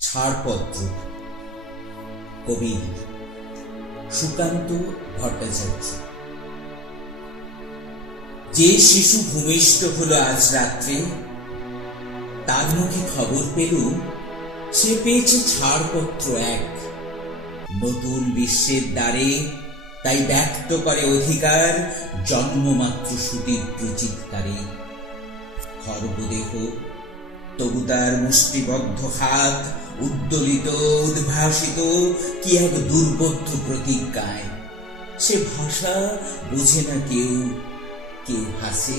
ছাড়পত্র। কবি সুকান্ত ভট্টাচার্য। যে শিশু ভূমিষ্ঠ হলো আজ রাত্রে, তার মুখে খবর পেলুম সে পেয়েছে ছাড়পত্র এক। নতুন বিশ্বের দ্বারে তাই ব্যক্ত করে অধিকার জন্মমাত্র সুতীব্র চিৎকারে। খর্বদেহ তবু তার মুষ্টিবদ্ধ হাত উদ্দোলিত উদ্ভাসিত কি এক দুর্বোধ্য প্রতিজ্ঞায়। সে ভাষা বুঝে না কেউ, কেউ হাসে,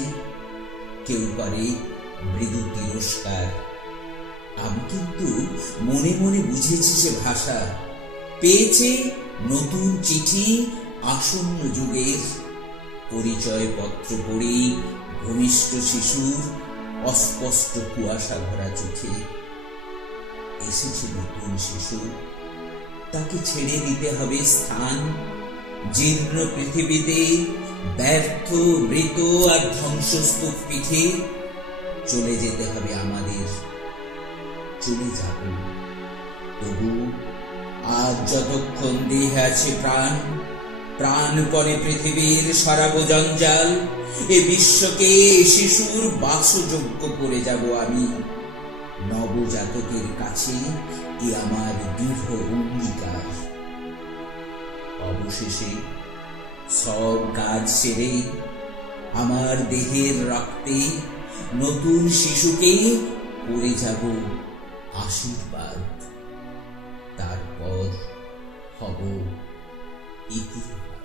কেউ করে মৃদু তিরস্কার। আমি কিন্তু মনে মনে বুঝেছি সে ভাষা পেয়েছে নতুন চিঠি আসন্ন যুগের। পরিচয় পত্র পড়েই ভূমিষ্ঠ শিশুর অস্পষ্ট কুয়াশা ভরা চোখে। এসেছে নতুন শিশু, তাকে ছেড়ে দিতে হবে স্থান। জীর্ণ পৃথিবীতে ব্যর্থ মৃত আর ধ্বংসস্তূপ পিঠে চলে যেতে হবে আমাদের। চলে যাব তবু আজ যতক্ষণ দেহে আছে প্রাণ, প্রাণপণে পৃথিবীর সরাব জঞ্জাল। এ বিশ্বকে শিশুর বাসযোগ্য করে যাব আমি। নবজাতকের কাছে এ আমার দৃঢ় অঙ্গীকার। অবশেষে সব কাজ সেরে আমার দেহের রক্তে নতুন শিশুকে করে যাব আশীর্বাদ। তারপর হব ইতিহাস।